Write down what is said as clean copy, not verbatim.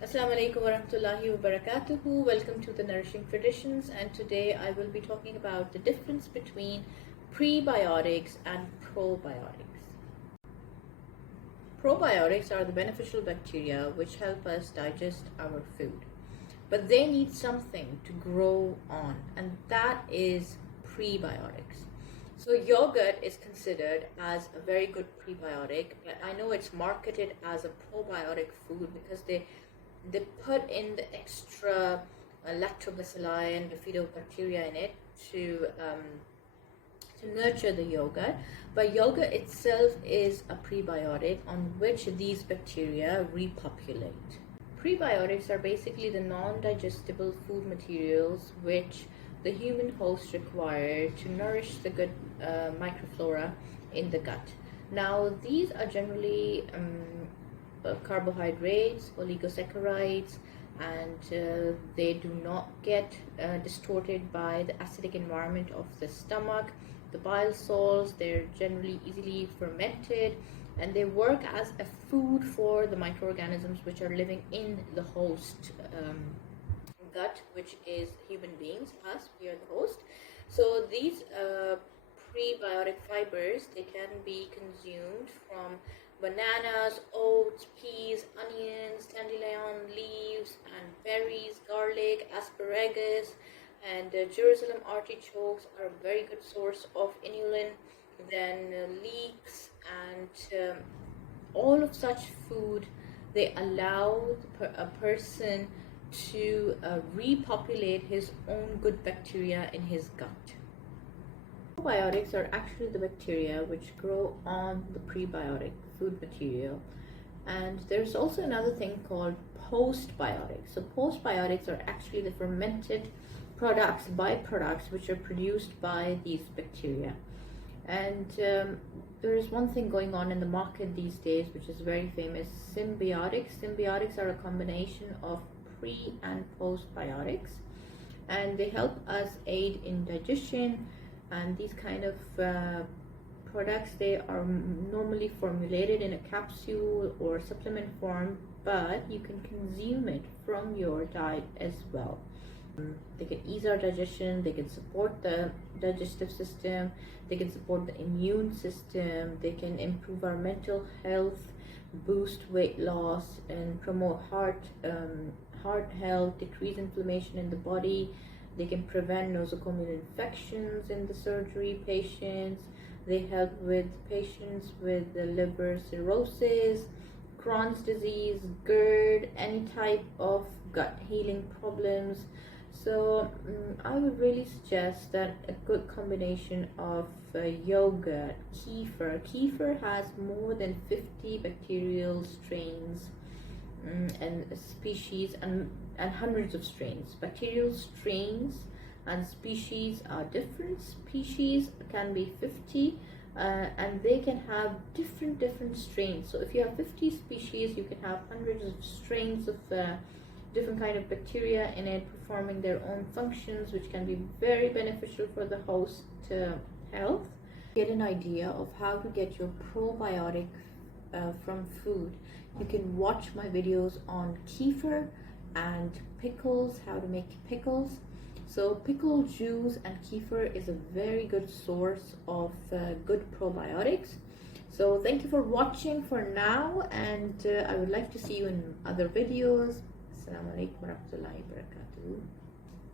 Assalamu alaikum wa rahmatullahi wa barakatuhu. Welcome to the Nourishing Traditions, and today I will be talking about the difference between prebiotics and probiotics. Probiotics are the beneficial bacteria which help us digest our food, but they need something to grow on, and that is prebiotics. So yogurt is considered as a very good prebiotic, but I know it's marketed as a probiotic food because they put in the extra Lactobacilli and Bifidobacterium in it to nurture the yogurt. But yogurt itself is a prebiotic on which these bacteria repopulate. Prebiotics are basically the non-digestible food materials which the human host require to nourish the good microflora in the gut. Now, these are generally carbohydrates, oligosaccharides, and they do not get distorted by the acidic environment of the stomach. The bile salts, they're generally easily fermented, and they work as a food for the microorganisms which are living in the host gut, which is human beings, us, we are the host. So these prebiotic fibers, they can be consumed from bananas, oats, peas, onions, dandelion leaves, and berries, garlic, asparagus, and Jerusalem artichokes are a very good source of inulin. Then leeks and all of such food, they allow a person to repopulate his own good bacteria in his gut. Probiotics are actually the bacteria which grow on the prebiotic food material, and there's also another thing called postbiotics. So postbiotics are actually the fermented products, byproducts, which are produced by these bacteria. And there is one thing going on in the market these days which is very famous: symbiotics. Symbiotics are a combination of pre and postbiotics, and they help us aid in digestion. And these kind of products, they are normally formulated in a capsule or supplement form, but you can consume it from your diet as well. They can ease our digestion, they can support the digestive system, they can support the immune system, they can improve our mental health, boost weight loss, and promote heart health, decrease inflammation in the body. They can prevent nosocomial infections in the surgery patients. They help with patients with the liver cirrhosis, Crohn's disease, GERD, any type of gut healing problems. So I would really suggest that a good combination of yogurt, kefir. Kefir has more than 50 bacterial strains and species and hundreds of strains. Bacterial strains and species are different. Species can be 50 and they can have different strains. So if you have 50 species, you can have hundreds of strains of different kind of bacteria in it, performing their own functions, which can be very beneficial for the host health. Get an idea of how to get your probiotic from food. You can watch my videos on kefir and pickles, how to make pickles. So pickle juice and kefir is a very good source of good probiotics. So thank you for watching for now, and I would like to see you in other videos. Assalamu alaikum wa rahmatullahi wa barakatuh.